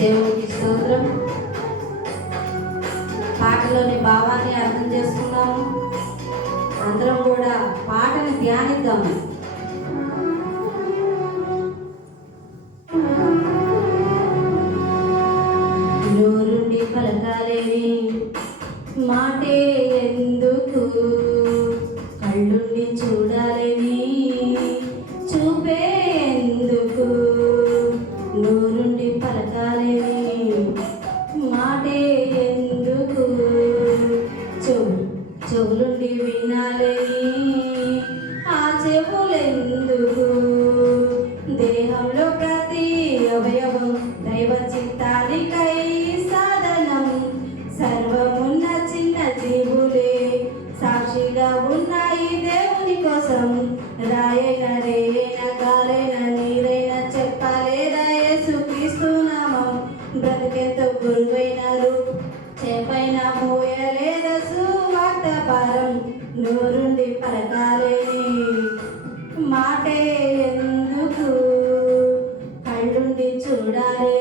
దేవునికి స్తోత్రం. పాటలోని భావాన్ని అర్థం చేసుకుందాము. అందరం కూడా పాటని ధ్యానిద్దాము నోరుండి పలకాలేని మాటే చెవులుండి వినాలని ఆ చెవులెందుకు? దేహంలో ప్రతి అవయవం దైవ చిత్తానికై సాధనం. సర్వమున్న చిన్న జీవులే సాక్షిగా ఉన్నాయి దేవుని కోసం. రాయన రేయన గాలైన నీరైన చెప్పలేదా యేసు క్రీస్తు నామం? బ్రతికెంతో గురువైనారు చేపైన మోయలేద సువార్త భారం నోరుండి పలకాలేని మాటే ఎందుకు? కళ్ళుండి చూడాలి.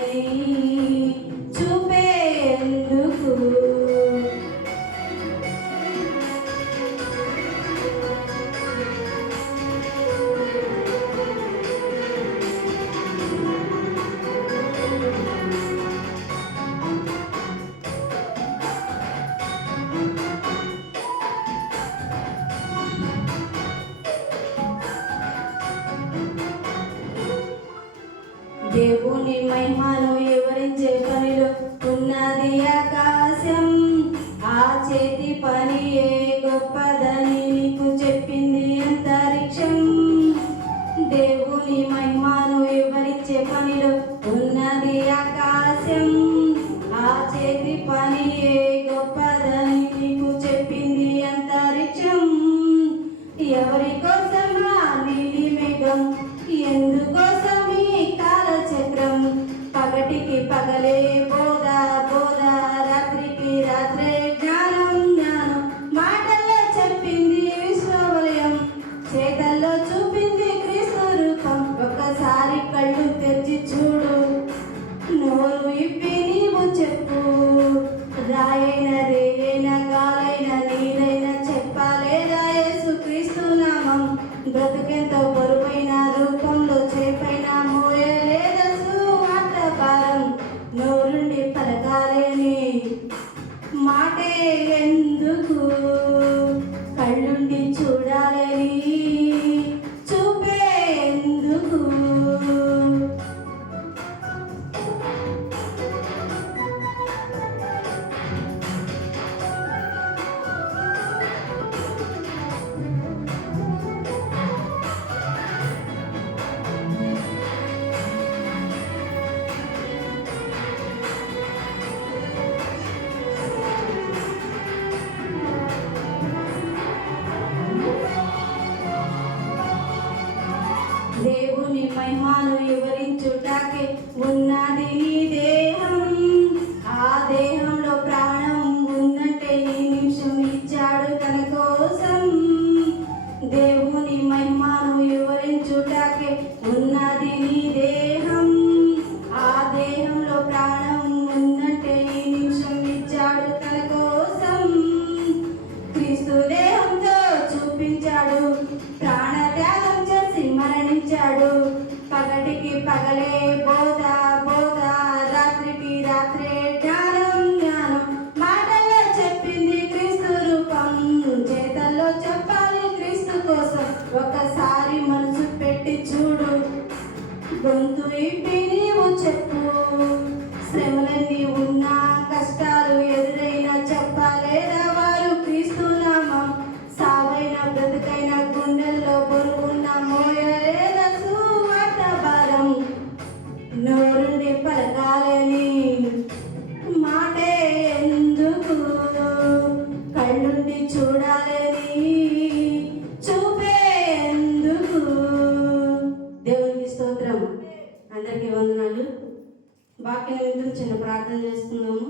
దేవుని మహిమను వివరించే పనిలో ఉన్నది ఆకాశం. ఆ చేతి పని ఏ గొప్పదని నీకు చెప్పింది అంతరిక్షం. దేవుని మహిమను వివరించే పనిలో ఉన్నది ఆకాశం. ఆ చేతి పని ఏ గొప్పదని నీకు చెప్పింది అంతరిక్షం. ఎవరికి కళ్ళు తెరిచి చూడు. నోరు ఇప్పి నీవు చెప్పు. రాయైన రేయైన గాలైన నీరైన చెప్పాలేదా యేసు క్రీస్తు నామం? బ్రతుకెంతో మహిమను వివరించుటకే ఉన్నది నీ దేహం. ఆ దేహంలో ప్రాణం ఉన్నట్టే ఈ నిమిషం ఇచ్చాడు తన కోసం. దేవుని మహిమను వివరించుటకే ఉన్నది నీ దేహం గొంతు విప్పి నీవు చెప్పు. శ్రమలన్నీ ఉన్నా కష్టాలు వాక్యం చిన్న ప్రార్థన చేసుకున్నాము?